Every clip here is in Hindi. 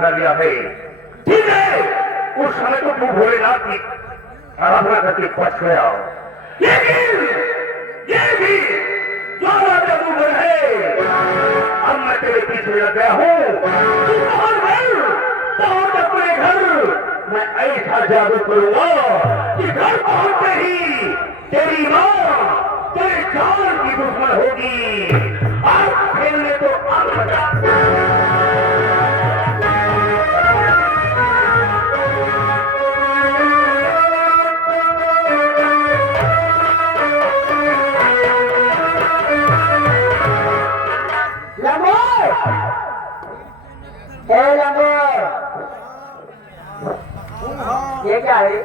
कर लिया है। ठीक है, उस समय तो तू भोलेनाथ की आराधना करके बच गया, लेकिन ये भी ज्यादा जादूगर है। अब मैं तेरे पीछे लग गया हूँ, तू पहुंच अपने घर। मैं ऐसा जादू करूंगा कि घर पहुंचते ही तेरी माँ तेरे जान की दुश्मन होगी। अब खेलने तो अब मजा। ये क्या है?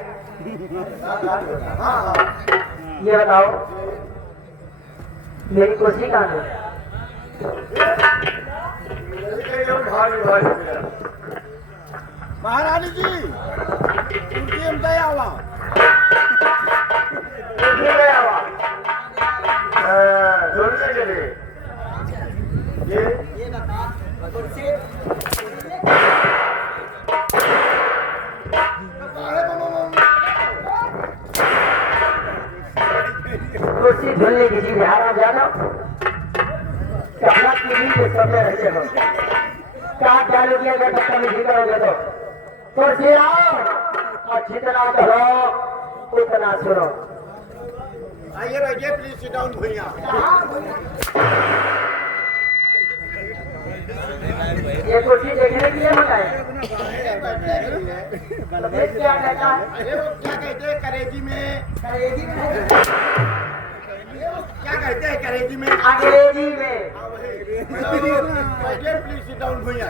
ये बताओ, मेरी कुर्सी कहाँ है? महारानी जी कुर्सी हम दे आवा जोड़ने के लिए ये बता कुर्सी कुर्सी धुलने की चीज हारा जानो कपड़ा की भी सब रहते हो। क्या चालू किया गया तब कभी करोगे तो कुर्सी आओ और जितना करो उतना सुनो। आइए बैठिए प्लीज सिट डाउन भैया। ये कुर्सी देखने के लिए मंगाए क्या कहता है? क्या कहते हैं करेजी में? करेजी में क्या कहते हैं करेजी में? अंग्रेजी में। बैठिए प्लीज सिट डाउन भैया।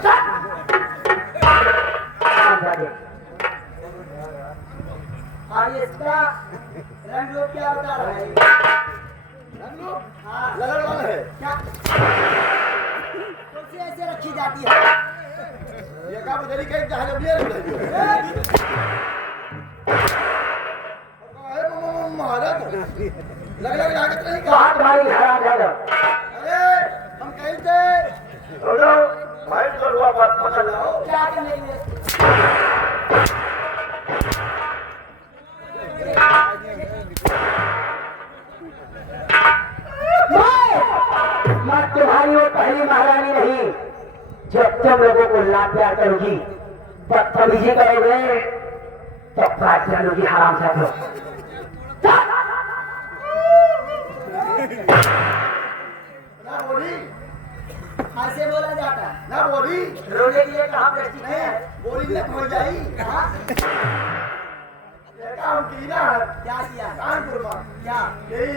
और इसका रंग रूप क्या बता रहा है? रंग रूप? हाँ लगा है क्या कुर्सी ऐसे रखी जाती है? ये का बदली कहीं जहां ले रहा महाराज लग लागत नहीं बहुत भारी खराब है। अरे हम कहीं थे भाई तो वापस पकड़ लो। क्या करने के लिए? मैं तुम्हारी वो पहली महारानी नहीं। जब तुम लोगों को लाभ प्यार करोगी बदतमीजी करोगे तो बात जानोगी हराम से लोग। ना बोली ऐसे बोला जाता है। ना बोली रोने के लिए कहाँ प्रश्न है? बोली ने हो जाई ये काम की ना क्या किया? कानपुर में क्या? यही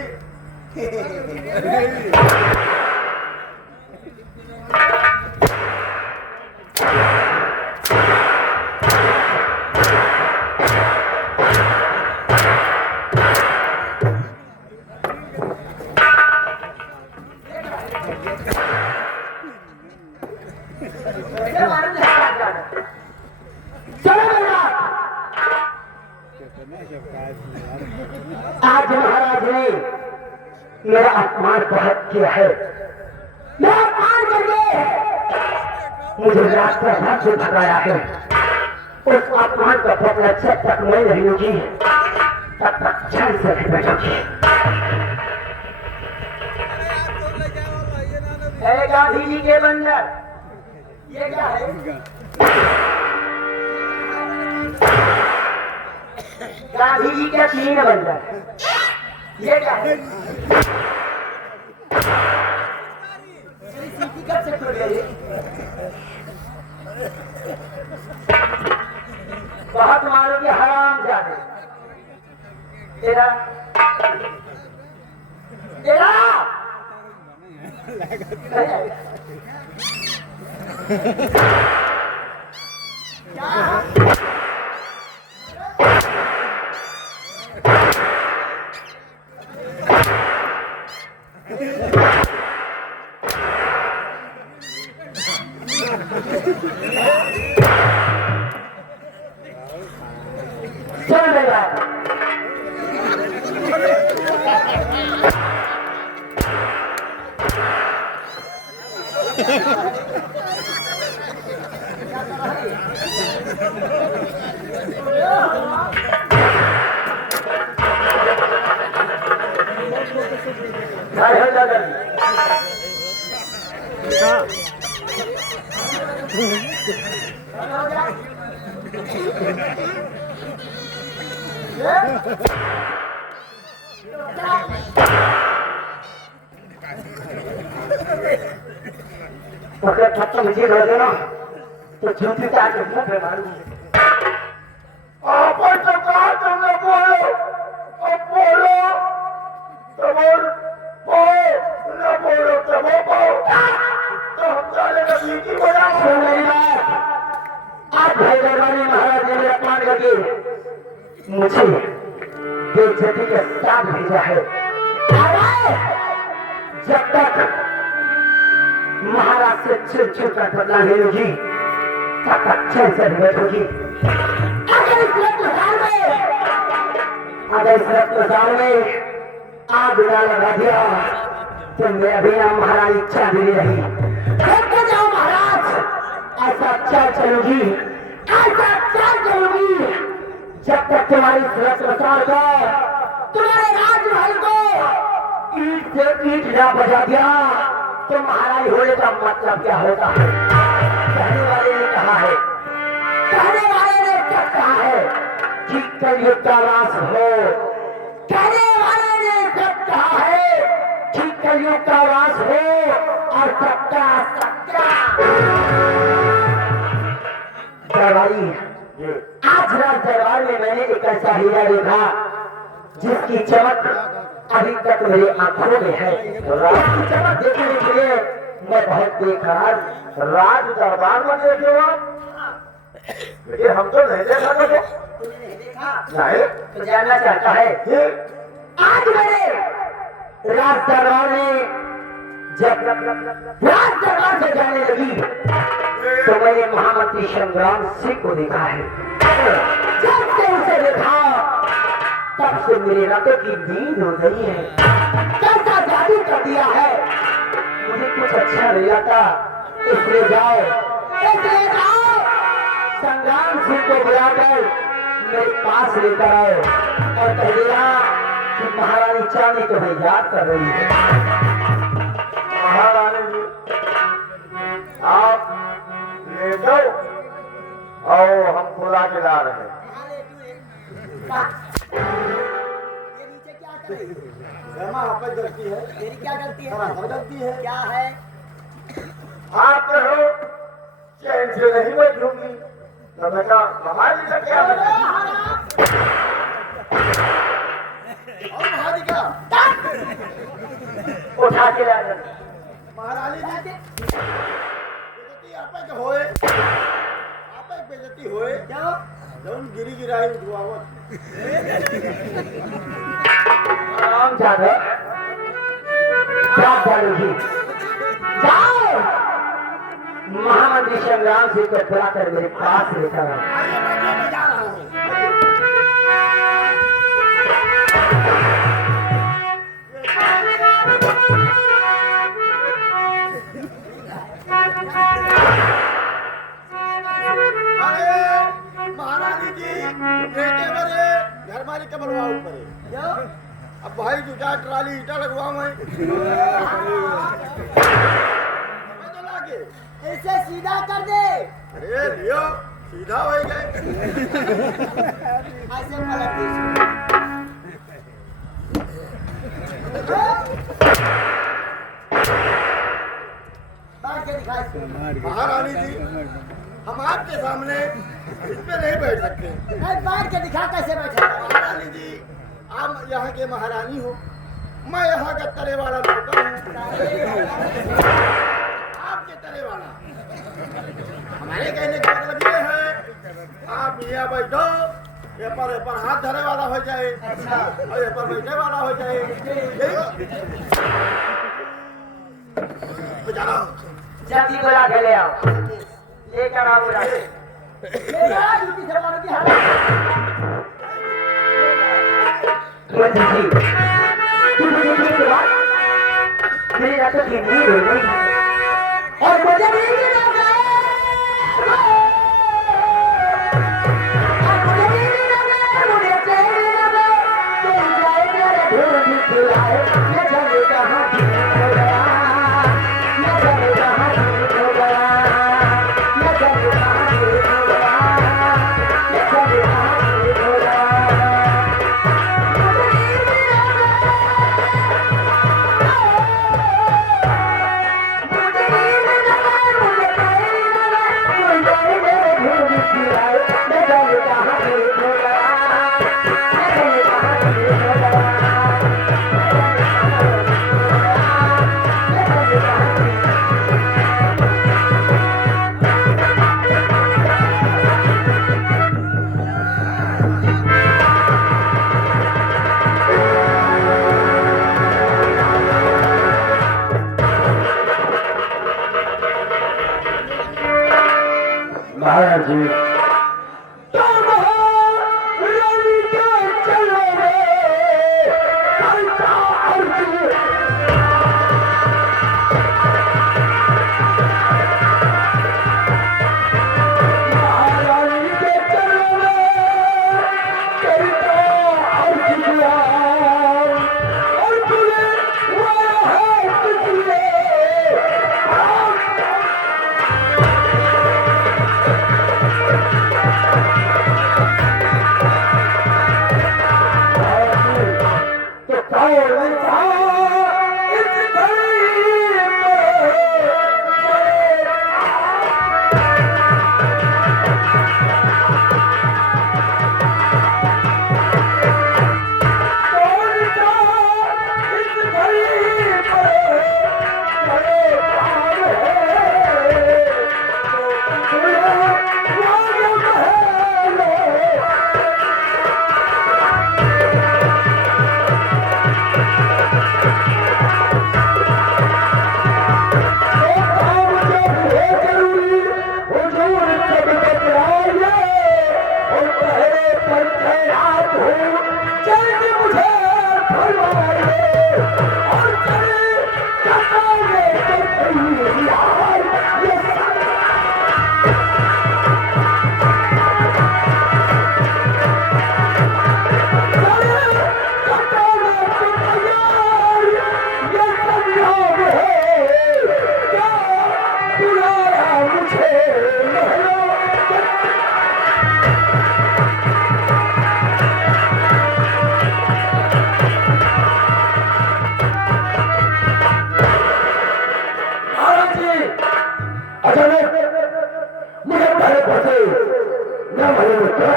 आज महाराज ने मेरा अपमान बहुत किया है। मेरा अपमान करके मुझे रास्ते भर से भगाया है। उस अपमान का बदला जब तक मैं नहीं लूंगी तब तक चैन से नहीं बैठोगी। गांधी जी के बंदर ये क्या है? गांधी जी के 3 बंदर ये क्या है? सीटी कब से खुल गई? बहुत मारो कि हराम जाने तेरा तेरा क्या चल रहा पकड़ थप्पड़ मुझे कर देना तो झूठी चाट के मुंह पे मारूंगी। आपन तो कहा तुमने बोलो अब बोलो तब और न बोलो तब तो हम चलेगा बीटी बजा सुन मेरी बात, आज भाई दरबारी महाराज ने मेरा अपमान करके मुझे बेइज्जती के साथ भेजा है। जब तक महाराज से छिड़ छिड़ कर बदला नहीं होगी तब तक चैन से नहीं बैठोगी। अगर इस रत्नसार में आग ना लगा दिया तो मेरा बिना महारानी चांदी रही। देखते जाओ महाराज, ऐसा चाल चलूंगी, ऐसा चाल चलूंगी जब तक तुम्हारी रत्नसार को, तुम्हारे राजमहल को ईट से ईट ना बजा दिया तो महारानी होने का मतलब क्या होता है। कहने वाले ने कहा है, कहने वाले ने क्या कहा है कि कलयुग का वास हो। कहने वाले ने सब कहा है कि कलयुग का वास हो और सबका सत्या। दरबारी, आज रात दरबार में मैंने एक ऐसा हीरा देखा जिसकी चमक अभी तक मेरी आंखों में है। रात की चमक देखने के लिए मैं बहुत बेकरार। राज दरबार में देखे हो आप? लेकिन हम तो नहीं देखा था। नहीं तो जानना चाहता है। आज मैंने राज दरबार में जब राज दरबार से जाने लगी तो मैंने महामंत्री संग्राम सिंह को देखा है। जब से उसे देखा तब से मेरे रातों की नींद हो गई है। कैसा जादू कर दिया है, मुझे कुछ अच्छा नहीं लगता। इसलिए जाओ संग्राम सिंह को बुलाकर मेरे पास लेकर आओ और कह दिया कि महारानी चांदी तुम्हें याद कर रही है। महारानी जी आप ले जाओ और हम बुला के ला रहे हैं। आपका गलती है, तेरी क्या गलती है? गलती है। क्या है? आप कहो चैन से नहीं बैठूंगी तो मैं कहा हमारी से क्या और महारानी उठा के ला रहे। महारानी जी बेइज्जती आपे के होए, आपे बेइज्जती होए क्या? जौन गिरी गिराई उठवावत राम जादव क्या जालूगी, जाओ महामंत्री संग्राम सिंह को बुलाकर मेरे पास लेकर आओ। आइए बैठिए, मैं जा रहा हूँ। अरे महारानी जी बेटे बने घर मारी के बनवाओ पड़े। क्यों? अब भाई दो चार ट्राली ईटा लगवाओ मैं तो लागे। इसे सीधा कर दे। अरे लियो सीधा हो गए। ऐसे पलट दे इसको। बाहर के दिखा इसको। महारानी जी हम आपके सामने इस पे नहीं बैठ सकते। नहीं, बाहर के दिखा कैसे बैठा? महारानी जी आप यहाँ के महारानी हो, मैं यहाँ का तरे वाला नौकर हूँ। आपके तरे वाला। हमारे कहने का मतलब ये है आप यहाँ बैठो, ये पर हाथ धरे वाला हो जाए और ये पर बैठे वाला हो जाए। तो जाना जल्दी बुला के ले आओ, लेकर आओ बुला के। ये बड़ा ड्यूटी से मारो की हालत। मंत्री जी, तू मुझे ठीक के बाद मेरी रातों की नींद हो गई। और मुझे भी लगा महाराज जी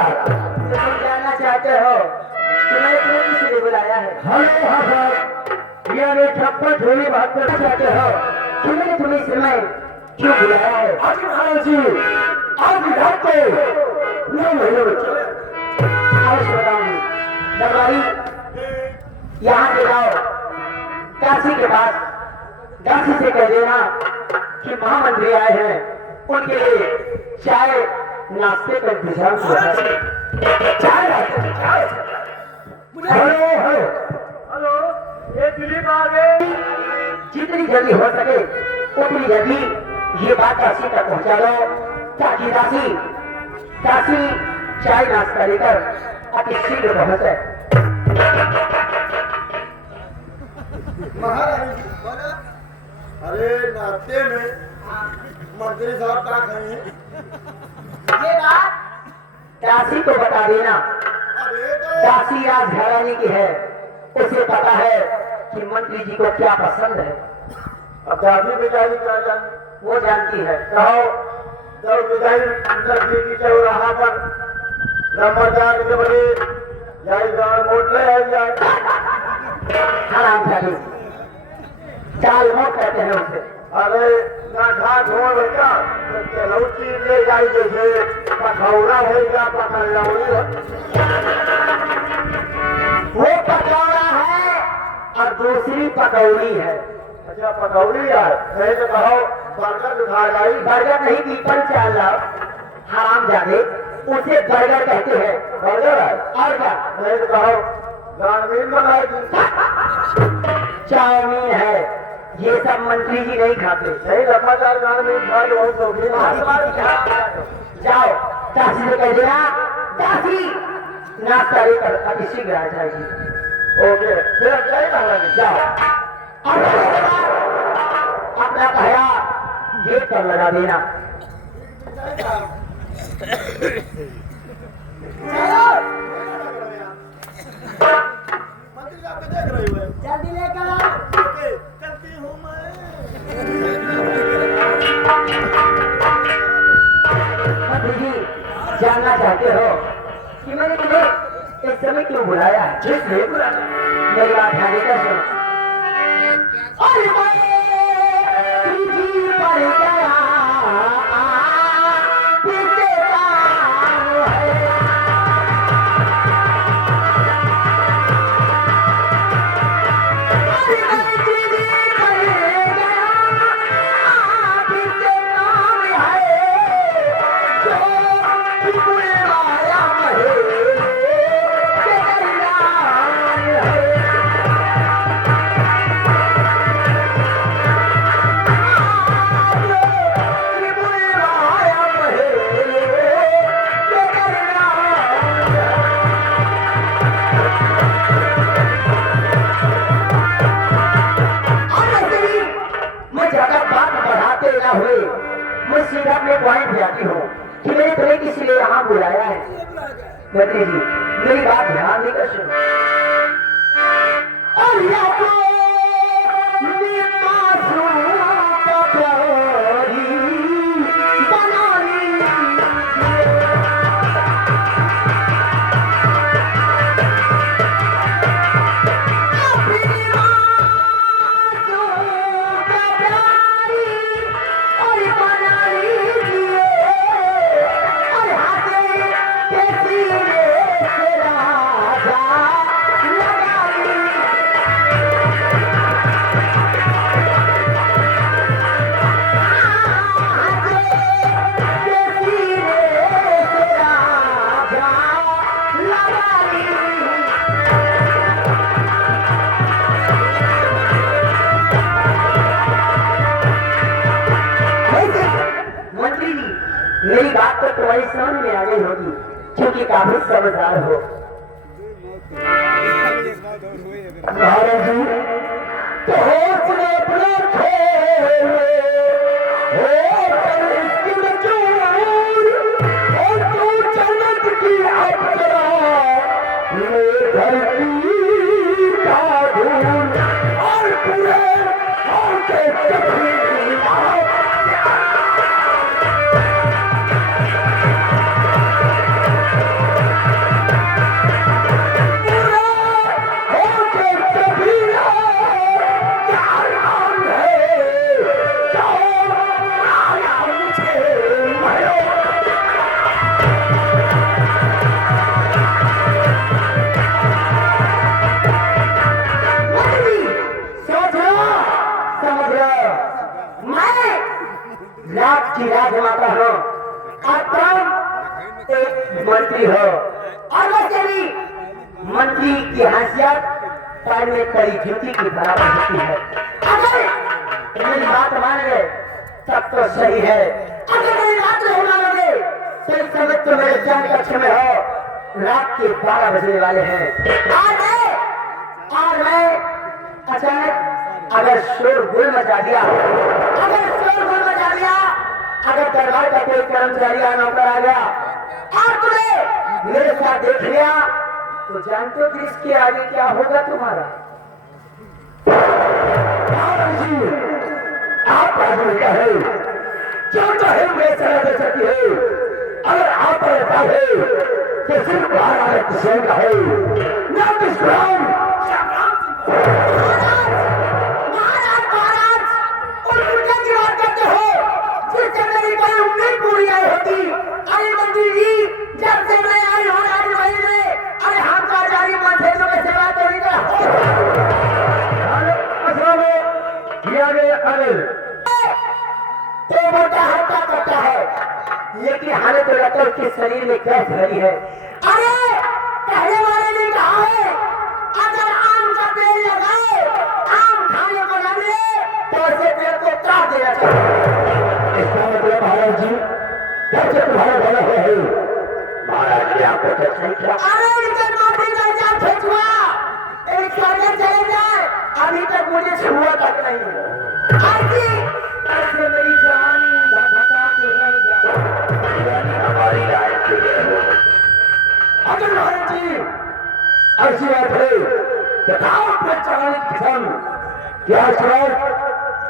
जानना चाहते हो तुम्हें क्यों इसलिए बुलाया है? हेलो हाँ साहब ये छप्पन झोली बात करना चाहते हो तुम्हें तुम्हें समय क्यों बुलाया है? आज महाराज जी आज रात को 9 महीने में चले अवश्य बताऊंगी। दरबारी यहाँ से जाओ काशी के पास दासी से कह देना कि महामंत्री आए हैं उनके लिए चाय नाश्ते का इंतजाम किया है। चाय हेलो हेलो हेलो ये दिलीप आ गए जितनी जल्दी हो सके उतनी जल्दी ये बात काशी तक पहुंचा लो ताकि काशी चाय नाश्ता लेकर अति शीघ्र पहुंच जाए। महारानी जी, अरे नाश्ते में मंत्री साहब क्या खाए हैं? ये बात काशी को बता देना। अरे तो काशी आज घराने की है, उसे पता है कि मंत्री जी को क्या पसंद है। अब दादी बेचारी क्या जाने वो जानती है। कहो जब विदाई अंदर जी की चौराहा पर नंबरदार के बड़े जाई गाँव वोट ले आई जाए हराम जानी चाल मोट कहते हैं उसे। अरे ना घाट हो बेटा चलौची ले जाई जैसे पखौड़ा हो गया पकड़ौड़ी वो पकौड़ा है और दूसरी पकौड़ी है। अच्छा पकौड़ी यार नहीं तो कहो बर्गर खा लाई बर्गर नहीं पीपल चाल लाओ। हराम जाने उसे बर्गर कहते हैं। बर्गर है और क्या नहीं तो कहो ग्रामीण बनाएगी चाउमीन है ये सब मंत्री जी नहीं खाते। नहीं लम्बादार गान में भाग बहुत शौकीन है। जाओ चाची से कह देना, चाची नाश्ता लेकर इसी ग्रह जाएगी। ओके फिर अब जाए ना जाओ और अपना कहया गेट पर लगा देना। मंत्री आपको देख रही है। जल्दी लेकर आओ। ओके करती हूँ मैं। मंत्री जी जानना चाहते हो कि मैंने तुम्हें इस समय क्यों बुलाया है? जिसने बुलाया मेरी बात ध्यान देकर सुनो। और मैं तुझी पर गया किसे काम है? और मैं तुझी पर गया किसे काम है? जो बुलवाया है तेरा है। मैं सीधा अपने पॉइंट पे आती हूँ कि मैंने तुम्हें किस लिए यहाँ बुलाया है। मंत्री जी मेरी बात ध्यान देकर सुनो। और मंत्री जी मेरी बात तो तुम्हारी समझ में आ गई होगी क्योंकि काफी समझदार हो। महाराज जी तो अपने अपने खेल हो परिस्थिति में चूर और तू जन्नत की अप्सरा ये धरती का धूल और पूरे होके कभी की राजमाता हो और तुम एक मंत्री हो और वैसे भी मंत्री की हैसियत पैर में कड़ी जूती की बराबर होती है। अगर मेरी बात मान गए तब तो सही है, अगर मेरी बात नहीं मानोगे तो इस समय तो मेरे जान कक्ष में हो रात के 12 बजने वाले हैं और मैं अचानक अगर शोरगुल मचा दिया अगर दरबार का कोई कर्मचारी या नौकर आ गया और तुमने मेरे साथ देख लिया तो जानते हो कि इसके आगे क्या होगा तुम्हारा। आप आदमी का है जो चाहे मैं सलाह दे सकती है, अगर आप रहता है तो सिर्फ बाहर आने किसी का है ना दुष्कर्म पूरी आई होती। अरे मंत्री जी जब से मैं आई हूँ राजमहल में, अरे हम तो आचार्य मंत्रियों की सेवा तो नहीं करा। तो मोटा हल्का करता है लेकिन हमें तो लगता है उसके शरीर में कैस भरी है। अरे पहले वाले ने कहा है अगर आम का पेड़ लगाए आम खाने को न मिले तो क्या कुछ नहीं किया। अरे इनके माथे का जाल खिंचवा, एक सागर चले जाए, अभी तक मुझे छुआ तक नहीं है। आजी, ऐसे मेरी जवानी धधका के नहीं जा। यानी हमारी राय के लिए हो। अगर महाराज जी ऐसी बात है तो बताओ अपने चलाने की कसम क्या सर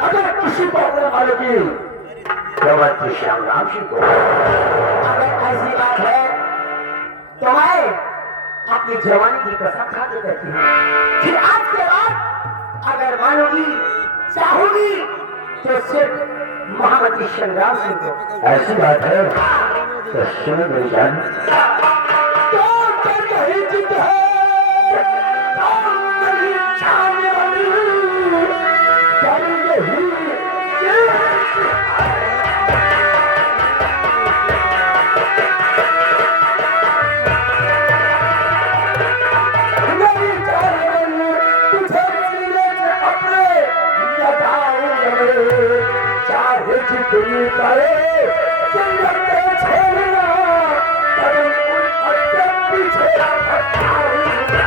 अगर किसी को अपने वाले की जबरदस्ती श्याम राम सिंह को अगर ऐसी बात है तो मैं अपनी जवानी की कसम खा के कहती हूँ, फिर आज के बाद अगर मानोगी चाहोगी तो सिर्फ महामती संग्राम सिंह को। ऐसी बात है तो सुनो मेरी जान तो कर रही जिद है, तो मेरी जान वाली, कर रही मेरी जान वाली, तुझे मिलने से अपने लगाऊंगा, चाहे जितनी करे जन्नत छोड़ना, पर उन अपने पीछे हटाऊंगा।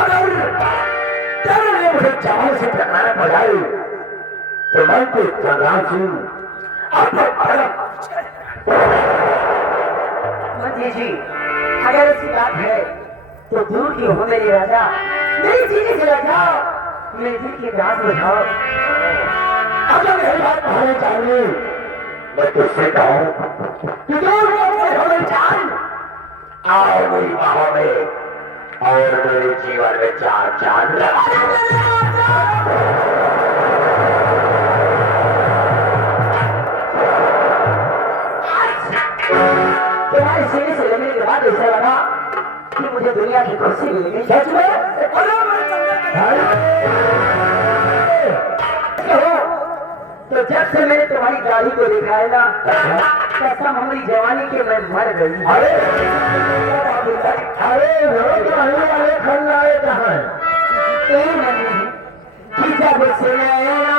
अगर तेरे लिए मुझे चावल से टकराना पड़ाई तो मैं तो संग्राम सिंह अपने मती जी, अगर ऐसी बात है तो दूर की हो मेरी राजा, मेरी सीने से लग जाओ, मेरे दिल की प्यास बुझाओ। अगर यही बात कहना चाहिए मैं तुझसे कहूँ कि दूर हो हमें जान आओ मेरी बाहों में और मेरे जीवन में चार चांद लगा दो। तुम्हारे सीने से लगने के बाद ऐसा लगा कि मुझे दुनिया की खुशी मिलेगी। सच में तो जब से मैंने तुम्हारी गाड़ी को देखा है ना, कसम हमारी जवानी के मैं मर गई। अरे अरे रोज रहने वाले खन्नाए कहाँ हैं? कि जब से नैना